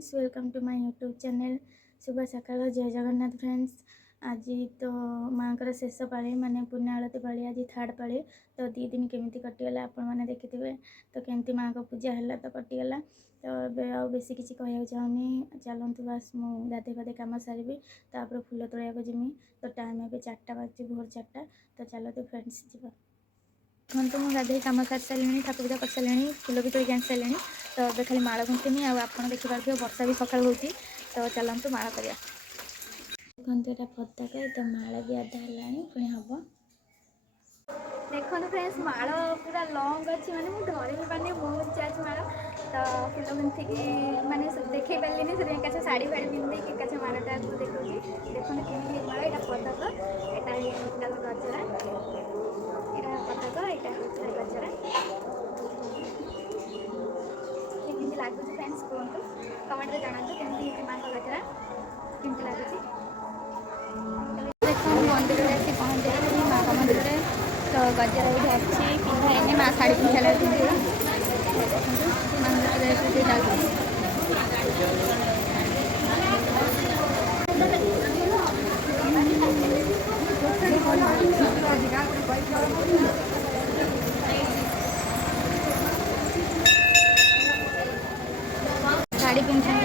Friends, welcome to my YouTube channel. शुभ सकाल, जय जगन्नाथ फ्रेंड्स। आज तो माँ को शेष पाली माने पुण्य आलती पाली, आज थर्ड पाली। तो 2 दिन केमी कटिगला आपण मैंने देखिथे। तो केमती माँ को पूजा है तो कटिगला। तो ए बेसी किसी कह चाहूनी, चलतु बास मुझे गाधे पाधे कम सारी तापर फुल तोड़ा को जिमी। तो टाइम ए 4टा बाजी, भोर 4टा। तो चलतु फ्रेंड्स जी हम तो मुझे गाधे कम कर सारे, ठाकुर पूजा कर सारे, फुल भी तोड़ सारे। तो अब खाली माला गुंथनी आप देखिए वर्षा भी सकाल हो। तो चलतु माला करिया। देखते यहाँ पताका तो माला भी आधा है पुणी हम देखो फ्रेंड्स, माल पूरा लंग अच्छी माने मुझे धरी भी पानी बहुत अच्छी माल। तो फुल गुंथिकी माने देखे पारे से शाढ़ी फाड़ी पिंधे कि मालाटा को देखो देखो कि माला यहाँ पताका यहाँ गजरा यहाँ पताका यहाँ गजरा केमी लगुच फ्रेंड्स कहतु कमेंट में जानतु केमी माँ का गजरा केमी लगुच। देखो मंदिर में आसी पहुँचे माँ का मंदिर में। तो गजरा भी अच्छी पिंधाई माँ शाढ़ी पिंधा पिंधे शाढ़ी पिंधा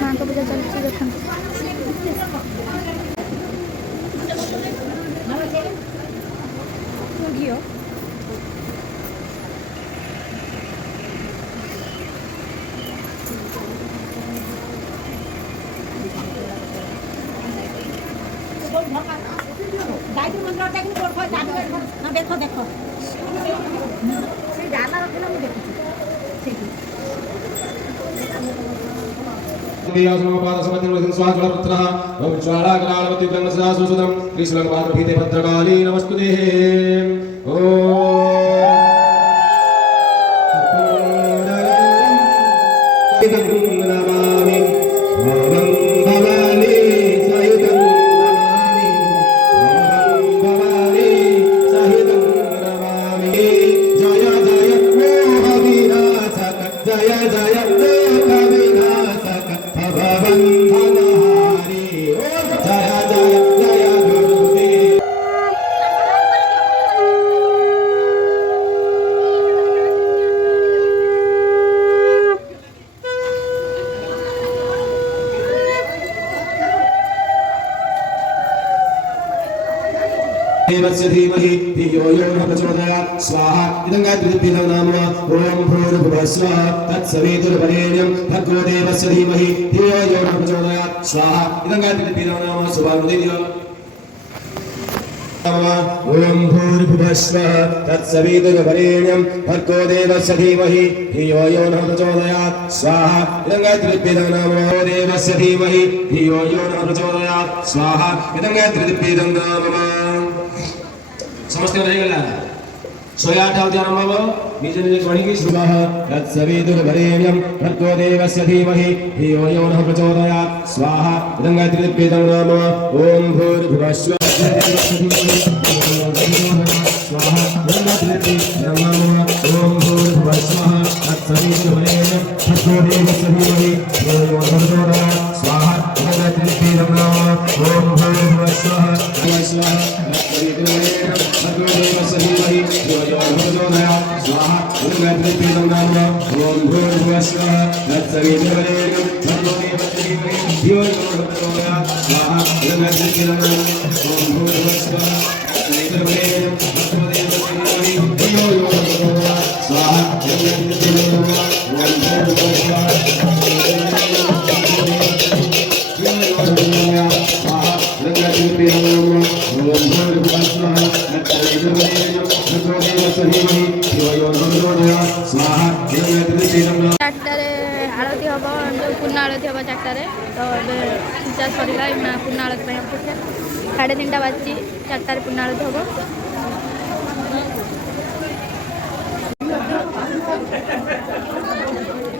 माँ को पूजा चलती देखो घी देखो देखो भद्रकाली नमस्तुते। देवस्य धीमहि धियो यो न प्रचोदयात् स्वाहा। इदं गायत्रीं नाम ओम भूर्भुवः स्वः तत्सवितुर्वरेण्यं भर्गो देवस्य धीमहि धियो यो न प्रचोदयात् स्वाहा। इदं गायत्रीं नाम सुभानुदेव्य ओम भूर्भुवः स्वः तत्सवितुर्वरेण्यं भर्गो देवस्य धीमहि धियो यो न प्रचोदयात् स्वाहा। इदं गायत्रीं नाम देवस्य धीमहि धियो यो न प्रचोदयात् स्वाहा। इदं गायत्रीं नाम समस्त स्वयाठाव ध्यानमव निज निज गणिकी शुभः तत्सवितुर्वरेण्यं भर्गो देवस्य धीमहि धियो यो नः प्रचोदयात् स्वाहा इदं गायत्रीवेदं नाम ॐ भूर्भुवः स्वः स्वाहा इदं गायत्रीवेदं नाम ॐ भूर्भुवः स्वः तत्सवितुर्वरेण्यं भर्गो देवस्य धीमहि धियो यो नः प्रचोदयात् स्वाहा इदं गायत्रीवेदं नाम ॐ भूर्भुवः स्वः तत्सवितुर्वरेण्यं भर्गो देवस्य धीमहि धियो यो नः प्रचोदयात् स्वाहा इदं गायत्रीवेदं नाम ॐ भूर्भुवः स्वः तत्सवितुर्वरेण्यं भर्गो देवस्य धीमहि धियो यो नः प्रचोदयात् स्वाहा इदं गायत्रीवेदं नाम ॐ भूर्भुवः स्वः तत्सवितुर्वरेण्यं भर्गो देवस्य धीमहि धियो यो नः प्रचोदयात् स्वाहा इदं गायत्रीवेदं नाम ॐ भूर्भुवः स्वः चारटारे आरती हम जो पूर्ण आरती हम चारटारे तो पूजा सरला पूर्ण आरती अपेक्षा 3:30 बाजी चारटारे पूर्ण आरती हम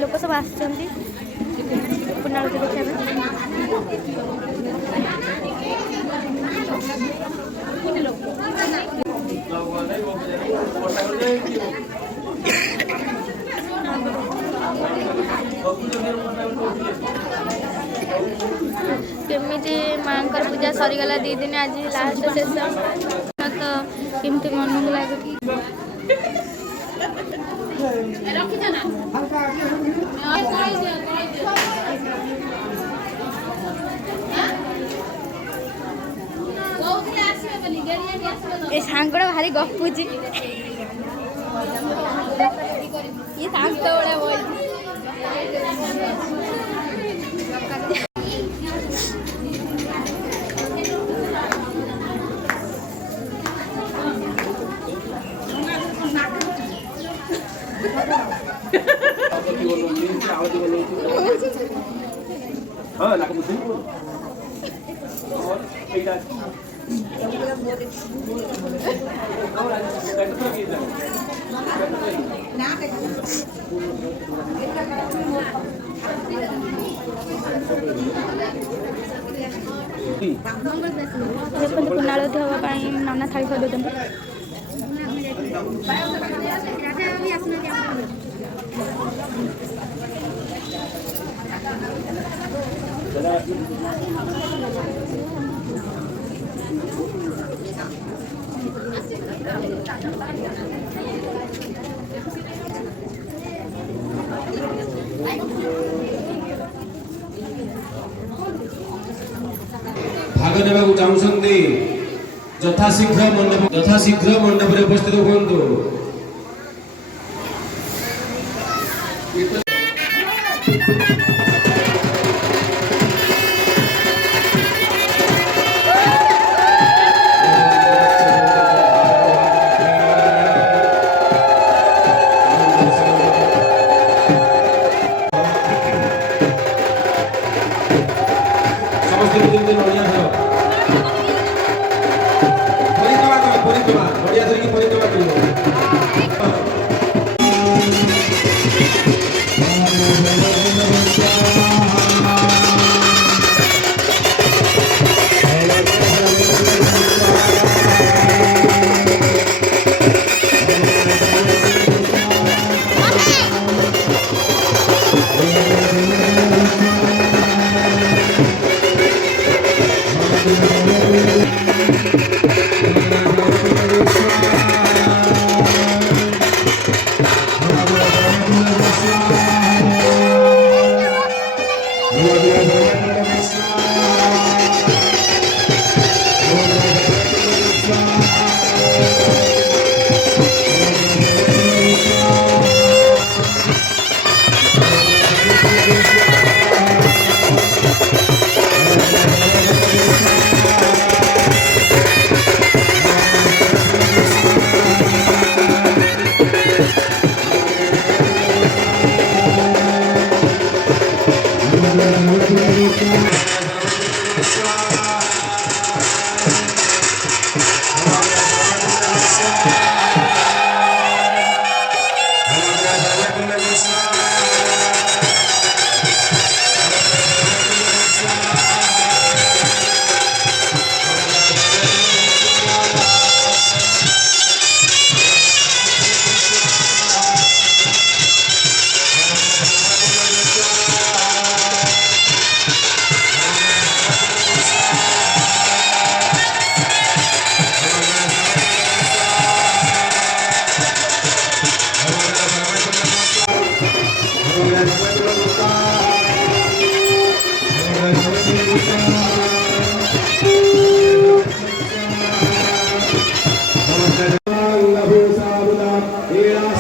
लोक सब आसुँच पूर्ण आरती देखा केमिति माँ पूजा सरीगला 2 दिन आज लास्ट शेष तो केमती मन को लगे ये सांगड़ा भारी गपुची ये सांग तो बड़ा बोल हाँ लाख मुझे और एक पुनाल हाँपाई नना थाली खरीद भाग नेबाकू चाहूछन्ती यथाशीघ्र मंडप रे उपस्थित हुअन्तु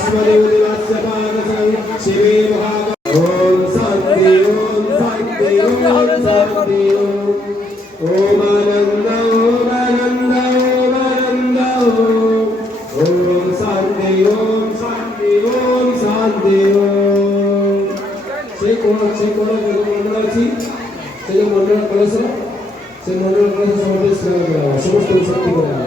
स्मदेवदेवस्य पादसं शिवे महाग ॐ शान्ति शान्ति ॐ आनन्द आनन्द आनन्द ॐ शान्ति शान्ति से कोण मंडल अच्छी से जो मंडल कलश से मंडल कलश समस्त स्नान करा समस्त शांति करा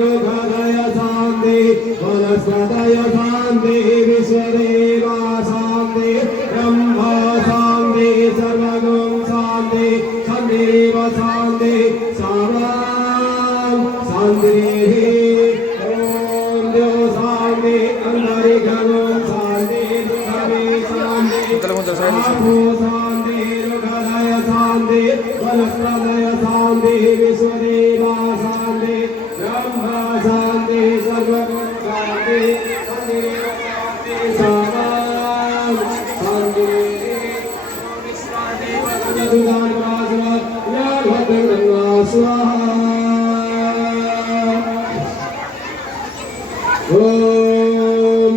योगादय शान्ति वनस्पतय शान्ति विश्वदेवा शान्ति ब्रह्मा शान्ति सर्वगुण शान्ति सन्देव शान्ति सर्वं शान्ति ॐ देव शान्ति अन्तरिक्षं शान्ति दुःखमे शान्ति आपो शान्ति योगादय शान्ति वनस्पतय शान्ति विश्वदेवा शान्ति ब्रह्मा शान्ति सर्वगुण शान्ति सदैव शान्ति सर्वं शान्ति विश्वादेव या भद्रगङ्गा स्वाहा ॐ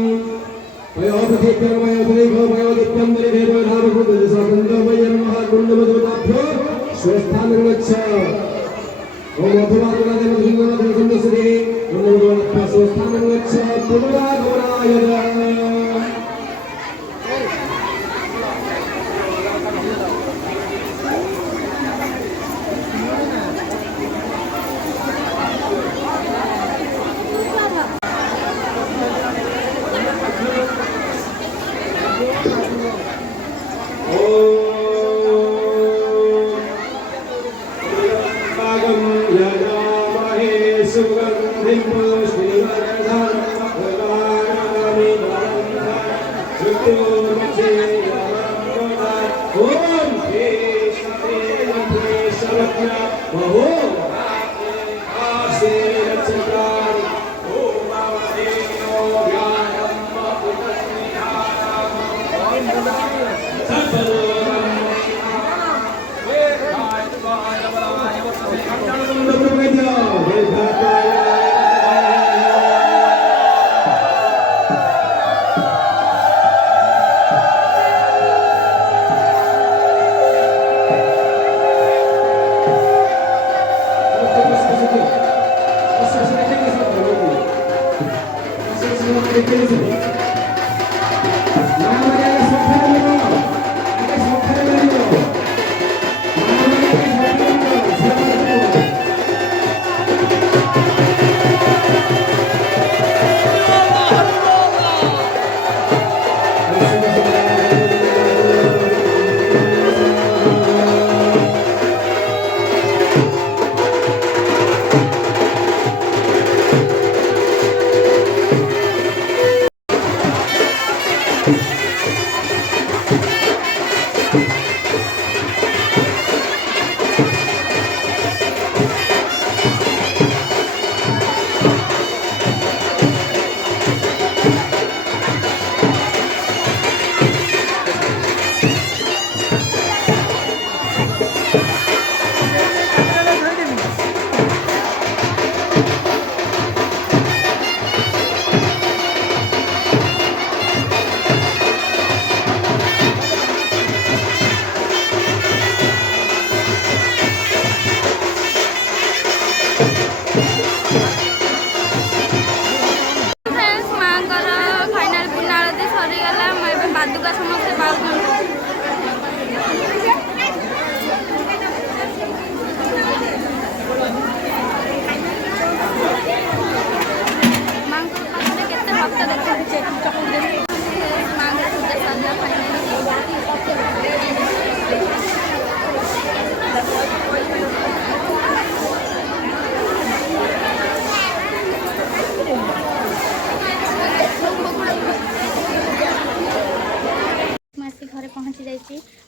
वयोधिक्यं वयोदिक्यं परिभेदनामकुन्दसकन्दमयं महाकुण्डमदोताभ्यो स्वस्थानं गच्छ ॐ अथवागुणादेव धीमनदसन्दसरे नमोदोत्पा स्वस्थानं गच्छ पुनरागमनाय सुगन्धिं पुष्टिवर्धनं भगवानामि ॐ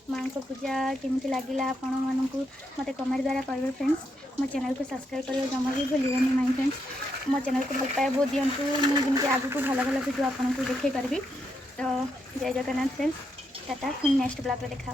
माँ को पूजा केमती लगे आपण मानक मत कमेंट द्वारा कहे फ्रेंड्स। मो चैनल को सब्सक्राइब करिए जमा भी भूलिए माय फ्रेंड्स। मो चैनल को भल पाए बहुत दिंतु मुझे आगू को भल भल वीडियो आपको देखे करी। तो जय जगन्नाथ फ्रेंड्स, टाटा, फिर नेक्स्ट ब्लॉग में देखा।